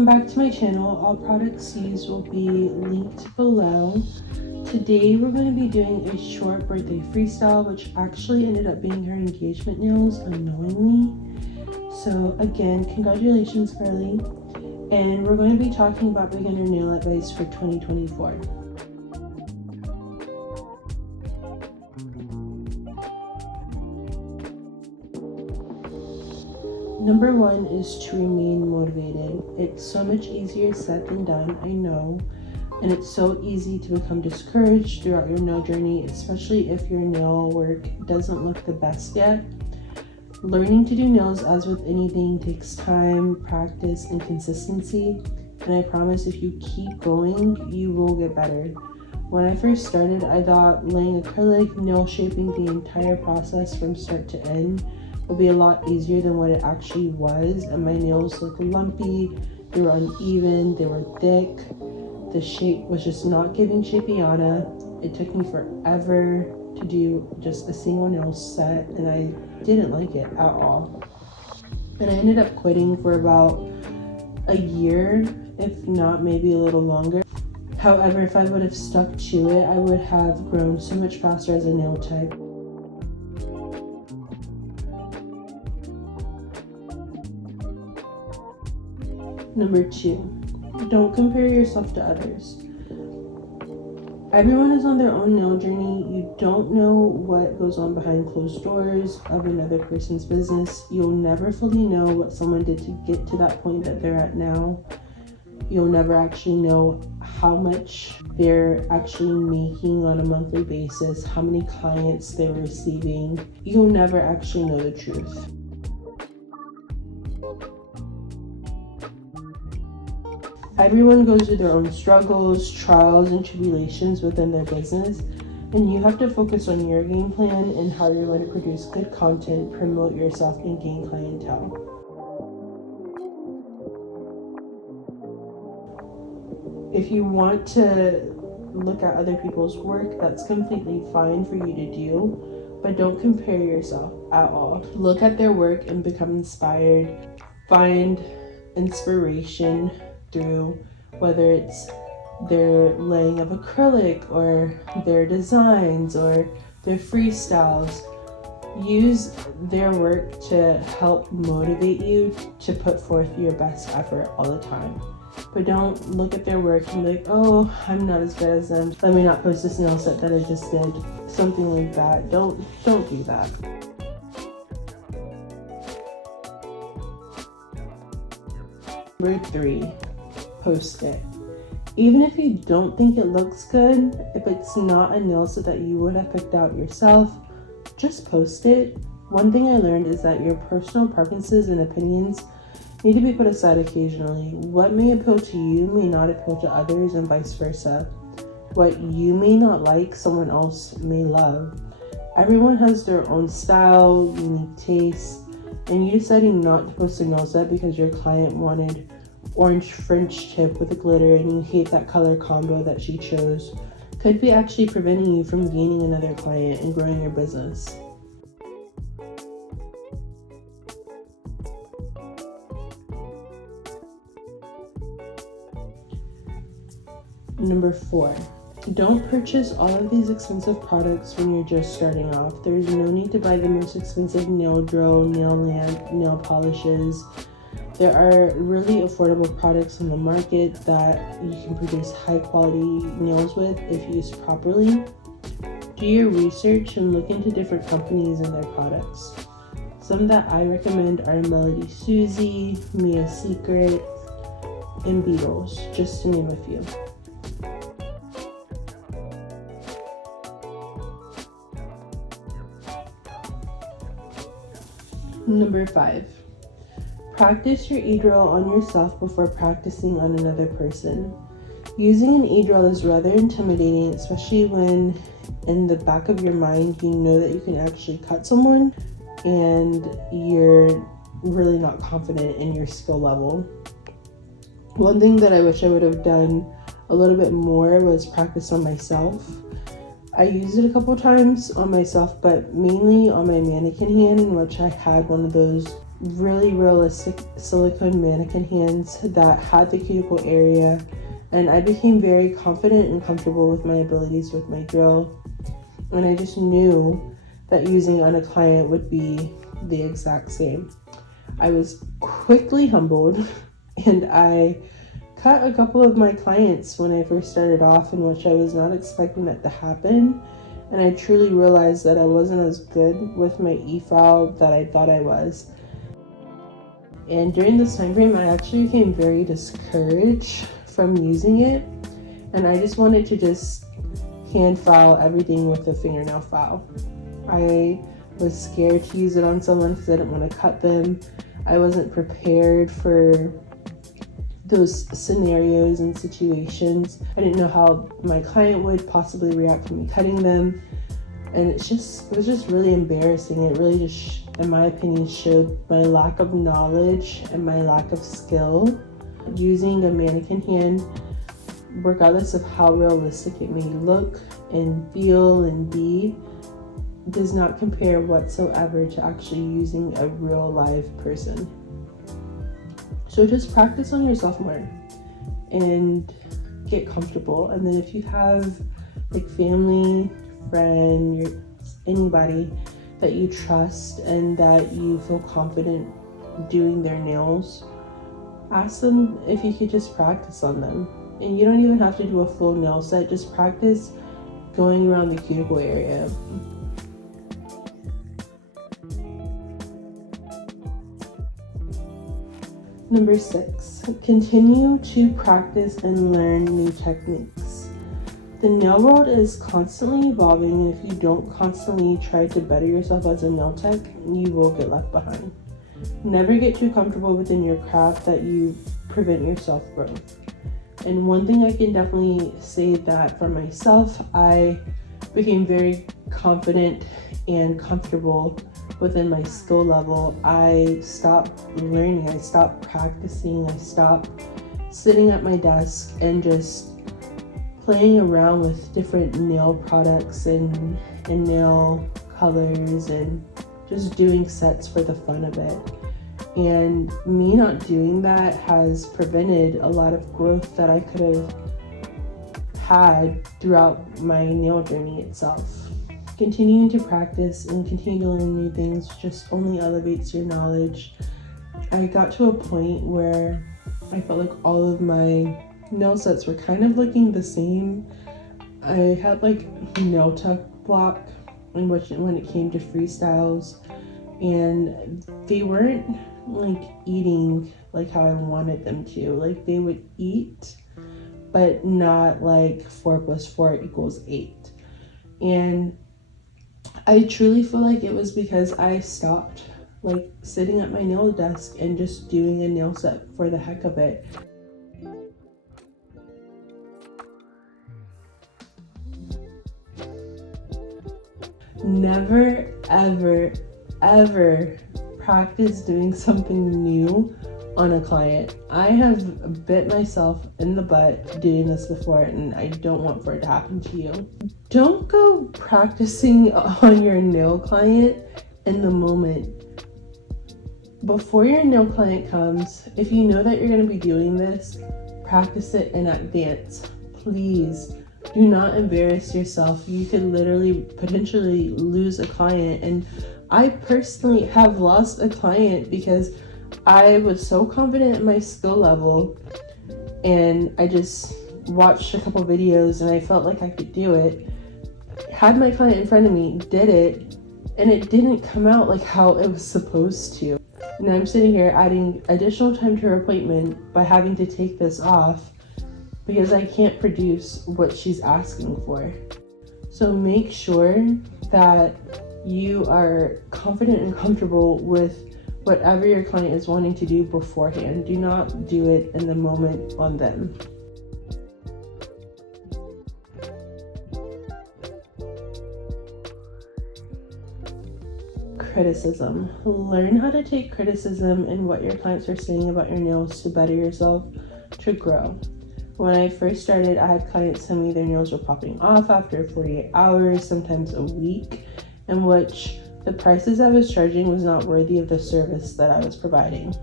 Welcome back to my channel. All products used will be linked below. Today we're going to be doing a short birthday freestyle, which actually ended up being her engagement nails unknowingly. So again, congratulations, Carly. And we're going to be talking about beginner nail advice for 2024. Number one is to remain motivated. It's so much easier said than done, I know. And it's so easy to become discouraged throughout your nail journey, especially if your nail work doesn't look the best yet. Learning to do nails, as with anything, takes time, practice, and consistency. And I promise if you keep going, you will get better. When I first started, I thought laying acrylic, nail shaping the entire process from start to end would be a lot easier than what it actually was, and my nails looked lumpy, they were uneven, they were thick, the shape was just not giving shapiana. It took me forever to do just a single nail set, and I didn't like it at all. And I ended up quitting for about a year, if not maybe a little longer. However, if I would have stuck to it, I would have grown so much faster as a nail tech. Number two, don't compare yourself to others. Everyone is on their own nail journey. You don't know what goes on behind closed doors of another person's business. You'll never fully know what someone did to get to that point that they're at now. You'll never actually know how much they're actually making on a monthly basis, how many clients they're receiving. You'll never actually know the truth. Everyone goes through their own struggles, trials, and tribulations within their business, and you have to focus on your game plan and how you're going to produce good content, promote yourself, and gain clientele. If you want to look at other people's work, that's completely fine for you to do, but don't compare yourself at all. Look at their work and become inspired. Find inspiration through whether it's their laying of acrylic or their designs or their freestyles. Use their work to help motivate you to put forth your best effort all the time. But don't look at their work and be like, oh, I'm not as good as them, let me not post this nail set that I just did. Something like that. Don't do that. Number three, post it. Even if you don't think it looks good, if it's not a nail set that you would have picked out yourself, just post it. One thing I learned is that your personal preferences and opinions need to be put aside occasionally. What may appeal to you may not appeal to others, and vice versa. What you may not like, someone else may love. Everyone has their own style, unique tastes, and you deciding not to post a nail set because your client wanted orange French tip with a glitter and you hate that color combo that she chose could be actually preventing you from gaining another client and growing your business. Number four, don't purchase all of these expensive products when you're just starting off. There's no need to buy the most expensive nail drill, nail lamp, nail polishes. There are really affordable products on the market that you can produce high quality nails with if used properly. Do your research and look into different companies and their products. Some that I recommend are Melody Susie, Mia Secret, and Beatles, just to name a few. Number five, practice your e-drill on yourself before practicing on another person. Using an e-drill is rather intimidating, especially when in the back of your mind you know that you can actually cut someone and you're really not confident in your skill level. One thing that I wish I would have done a little bit more was practice on myself. I used it a couple times on myself, but mainly on my mannequin hand, in which I had one of those really realistic silicone mannequin hands that had the cuticle area, and I became very confident and comfortable with my abilities with my drill. And I just knew that using it on a client would be the exact same. I was quickly humbled, and I cut a couple of my clients when I first started off, in which I was not expecting that to happen. And I truly realized that I wasn't as good with my e-file that I thought I was. And during this time frame, I actually became very discouraged from using it, and I just wanted to just hand file everything with a fingernail file. I was scared to use it on someone because I didn't want to cut them. I wasn't prepared for those scenarios and situations. I didn't know how my client would possibly react to me cutting them, and it was just really embarrassing. It really just, in my opinion, showed my lack of knowledge and my lack of skill. Using a mannequin hand, regardless of how realistic it may look and feel and be, does not compare whatsoever to actually using a real live person. So just practice on yourself more and get comfortable. And then if you have like family, friend, anybody that you trust and that you feel confident doing their nails, ask them if you could just practice on them. And you don't even have to do a full nail set, just practice going around the cuticle area. Number 6, continue to practice and learn new techniques. The nail world is constantly evolving, and if you don't constantly try to better yourself as a nail tech, you will get left behind. Never get too comfortable within your craft that you prevent your self-growth. And one thing I can definitely say that for myself, I became very confident and comfortable within my skill level. I stopped learning, I stopped practicing, I stopped sitting at my desk and just playing around with different nail products and nail colors and just doing sets for the fun of it. And me not doing that has prevented a lot of growth that I could have had throughout my nail journey itself. Continuing to practice and continue to learn new things just only elevates your knowledge. I got to a point where I felt like all of my nail sets were kind of looking the same. I had like nail tuck block in which when it came to freestyles, and they weren't like eating like how I wanted them to. Like they would eat, but not like 4 + 4 = 8. And I truly feel like it was because I stopped like sitting at my nail desk and just doing a nail set for the heck of it. Never, ever, ever practice doing something new on a client. I have bit myself in the butt doing this before, and I don't want for it to happen to you. Don't go practicing on your nail client in the moment. Before your nail client comes, if you know that you're going to be doing this, practice it in advance. Please do not embarrass yourself. You could literally potentially lose a client, and I personally have lost a client because I was so confident in my skill level, and I just watched a couple videos and I felt like I could do it. Had my client in front of me, did it, and it didn't come out like how it was supposed to. And I'm sitting here adding additional time to her appointment by having to take this off because I can't produce what she's asking for. So make sure that you are confident and comfortable with whatever your client is wanting to do beforehand. Do not do it in the moment on them. Criticism. Learn how to take criticism and what your clients are saying about your nails to better yourself, to grow. When I first started, I had clients tell me their nails were popping off after 48 hours, sometimes a week, in which The prices I was charging was not worthy of the service that I was providing.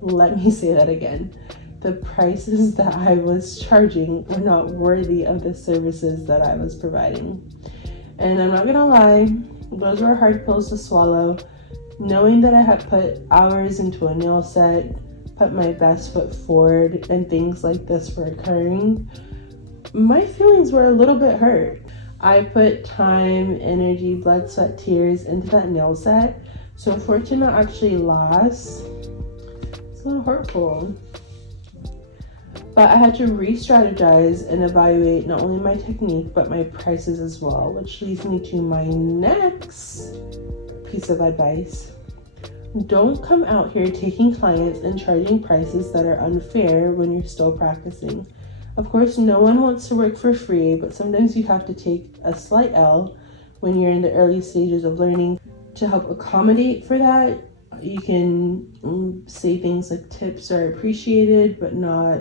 Let me say that again. The prices that I was charging were not worthy of the services that I was providing. And I'm not gonna lie, those were hard pills to swallow. Knowing that I had put hours into a nail set, put my best foot forward, and things like this were occurring, my feelings were a little bit hurt. I put time, energy, blood, sweat, tears into that nail set, so for it to not actually last, it's a little hurtful. But I had to re-strategize and evaluate not only my technique, but my prices as well, which leads me to my next piece of advice. Don't come out here taking clients and charging prices that are unfair when you're still practicing. Of course, no one wants to work for free, but sometimes you have to take a slight L when you're in the early stages of learning. To help accommodate for that, you can say things like tips are appreciated, but not,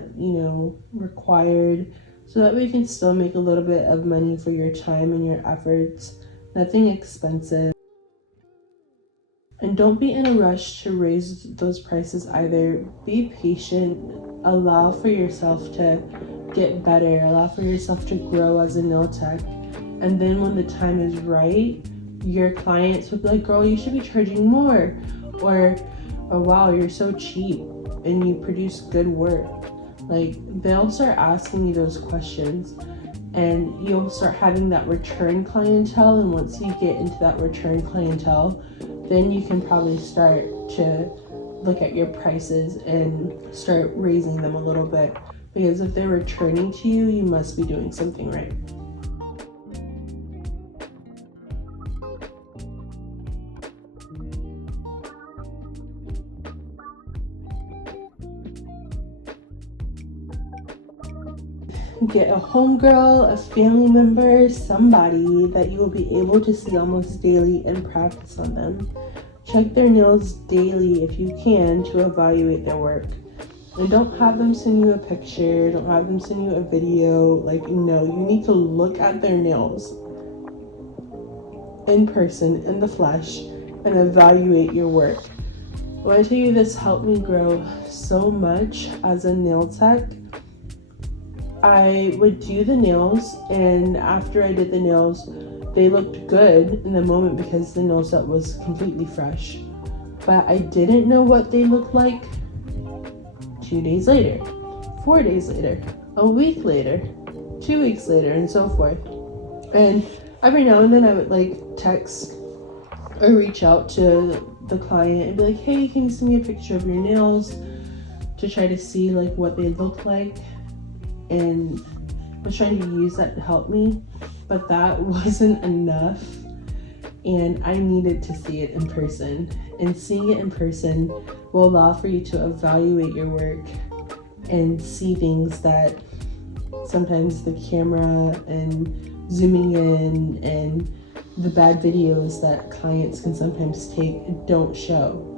required. So that way you can still make a little bit of money for your time and your efforts. Nothing expensive. And don't be in a rush to raise those prices either. Be patient. Allow for yourself to get better. Allow for yourself to grow as a nail tech. And then when the time is right, your clients will be like, girl, you should be charging more. Or, oh wow, you're so cheap and you produce good work. Like, they'll start asking you those questions and you'll start having that return clientele. And once you get into that return clientele, then you can probably start to look at your prices and start raising them a little bit. Because if they're returning to you, you must be doing something right. Get a homegirl, a family member, somebody that you will be able to see almost daily and practice on them. Check their nails daily if you can to evaluate their work. And don't have them send you a picture, don't have them send you a video. No, you need to look at their nails in person, in the flesh, and evaluate your work. When I tell you this helped me grow so much as a nail tech, I would do the nails, and after I did the nails, they looked good in the moment because the nail set was completely fresh. But I didn't know what they looked like 2 days later, 4 days later, a week later, 2 weeks later, and so forth. And every now and then I would text or reach out to the client and be like, hey, can you send me a picture of your nails, to try to see what they look like. And I was trying to use that to help me, but that wasn't enough, and I needed to see it in person. And seeing it in person will allow for you to evaluate your work and see things that sometimes the camera and zooming in and the bad videos that clients can sometimes take don't show.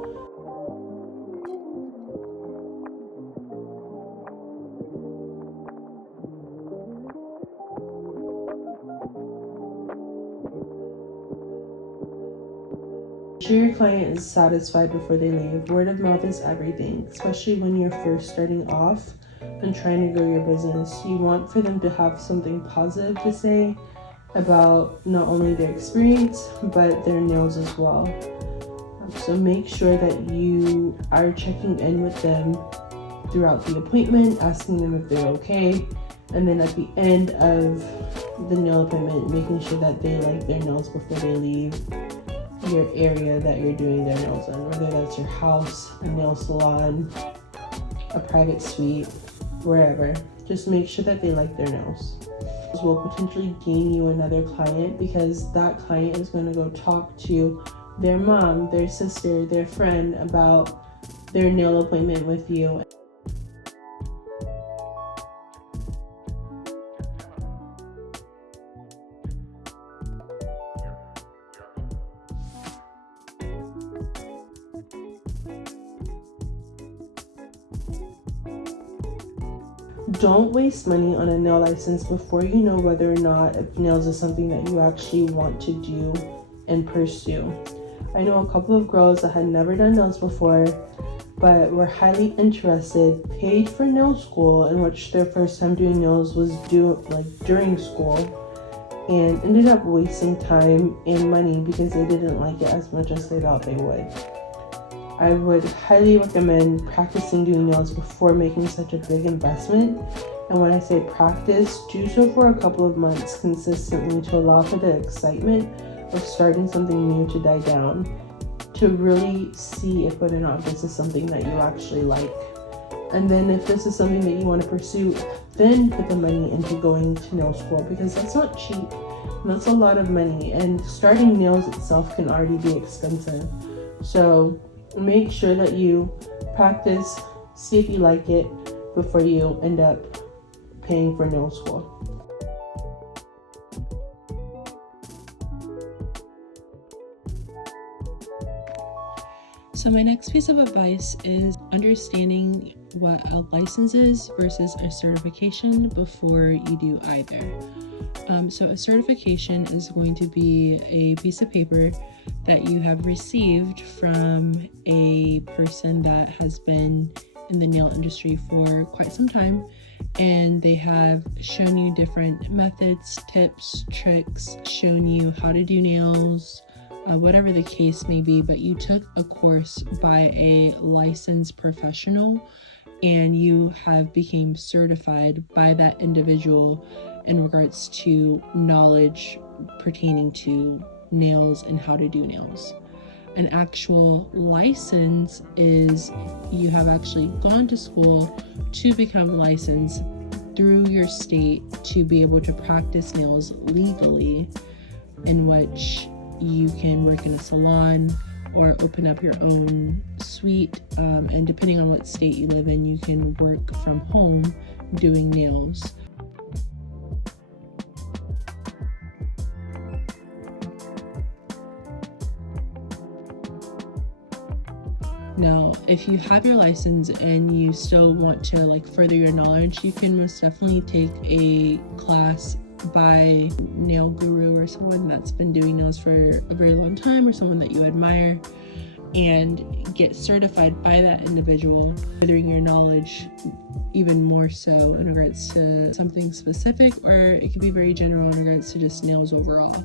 Make sure your client is satisfied before they leave. Word of mouth is everything, especially when you're first starting off and trying to grow your business. You want for them to have something positive to say about not only their experience, but their nails as well. So make sure that you are checking in with them throughout the appointment, asking them if they're okay, and then at the end of the nail appointment, making sure that they like their nails before they leave your area that you're doing their nails in, whether that's your house, a nail salon, a private suite, wherever. Just make sure that they like their nails. This will potentially gain you another client, because that client is going to go talk to their mom, their sister, their friend about their nail appointment with you. Don't waste money on a nail license before you know whether or not nails is something that you actually want to do and pursue. I know a couple of girls that had never done nails before, but were highly interested, paid for nail school, in which their first time doing nails was during school, and ended up wasting time and money because they didn't like it as much as they thought they would. I would highly recommend practicing doing nails before making such a big investment. And when I say practice, do so for a couple of months consistently to allow for the excitement of starting something new to die down, to really see if whether or not this is something that you actually like. And then if this is something that you want to pursue, then put the money into going to nail school, because that's not cheap. That's a lot of money, and starting nails itself can already be expensive. So make sure that you practice, see if you like it before you end up paying for nail school. So my next piece of advice is understanding what a license is versus a certification before you do either. So a certification is going to be a piece of paper that you have received from a person that has been in the nail industry for quite some time, and they have shown you different methods, tips, tricks, shown you how to do nails, whatever the case may be, but you took a course by a licensed professional and you have become certified by that individual in regards to knowledge pertaining to nails and how to do nails. An actual license is you have actually gone to school to become licensed through your state to be able to practice nails legally, in which you can work in a salon or open up your own suite, and depending on what state you live in, you can work from home doing nails. Now, if you have your license and you still want to further your knowledge, you can most definitely take a class by nail guru or someone that's been doing nails for a very long time, or someone that you admire, and get certified by that individual, furthering your knowledge even more so in regards to something specific, or it could be very general in regards to just nails overall.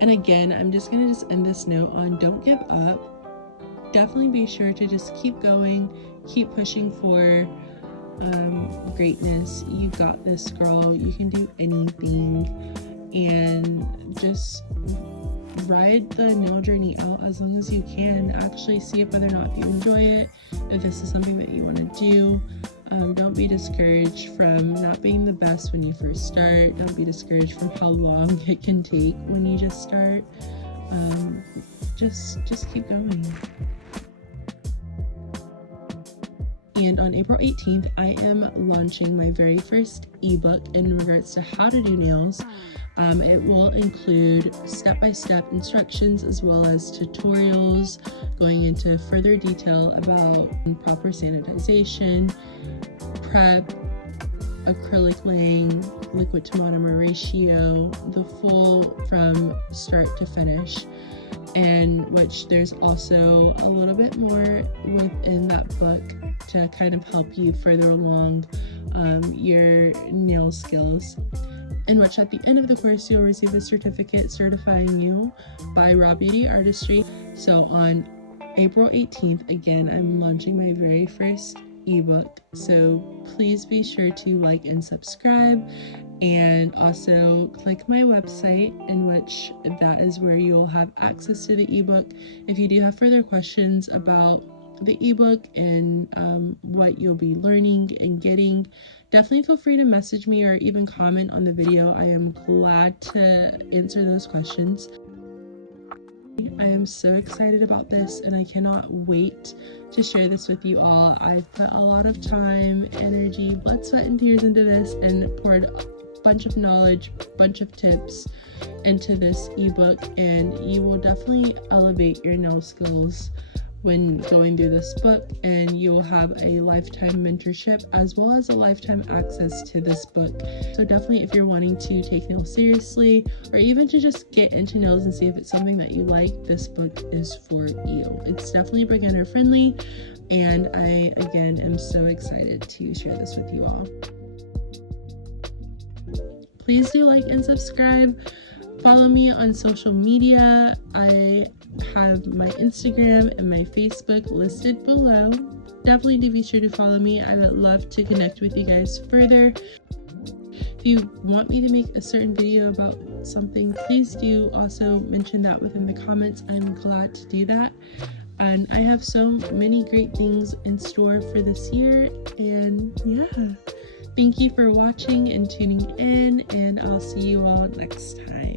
And again, I'm just gonna end this note on don't give up. Definitely be sure to just keep going, keep pushing for greatness. You got this, girl. You can do anything, and just ride the nail journey out as long as you can. Actually see if whether or not you enjoy it, if this is something that you want to do. Don't be discouraged from not being the best when you first start. Don't be discouraged from how long it can take when you just start. Just keep going. And on April 18th, I am launching my very first ebook in regards to how to do nails. It will include step-by-step instructions as well as tutorials going into further detail about proper sanitization, prep, acrylic laying, liquid to monomer ratio, the full from start to finish, and which there's also a little bit more within that book to kind of help you further along your nail skills, in which at the end of the course you'll receive a certificate certifying you by Raw Beauty Artistry. So on April 18th, again, I'm launching my very first ebook, so please be sure to like and subscribe, and also click my website, in which that is where you'll have access to the ebook. If you do have further questions about the ebook and what you'll be learning and getting, definitely feel free to message me or even comment on the video. I am glad to answer those questions. I am so excited about this, and I cannot wait to share this with you all. I've put a lot of time, energy, blood, sweat, and tears into this, and poured a bunch of knowledge, bunch of tips into this ebook, and you will definitely elevate your nail skills when going through this book, and you will have a lifetime mentorship as well as a lifetime access to this book. So definitely, if you're wanting to take nails seriously, or even to just get into nails and see if it's something that you like, this book is for you. It's definitely beginner friendly, and I again am so excited to share this with you all. Please do like and subscribe. Follow me on social media. I have my Instagram and my Facebook listed below. Definitely do be sure to follow me. I would love to connect with you guys further. If you want me to make a certain video about something, please do also mention that within the comments. I'm glad to do that. And I have so many great things in store for this year. And yeah, thank you for watching and tuning in, and I'll see you all next time.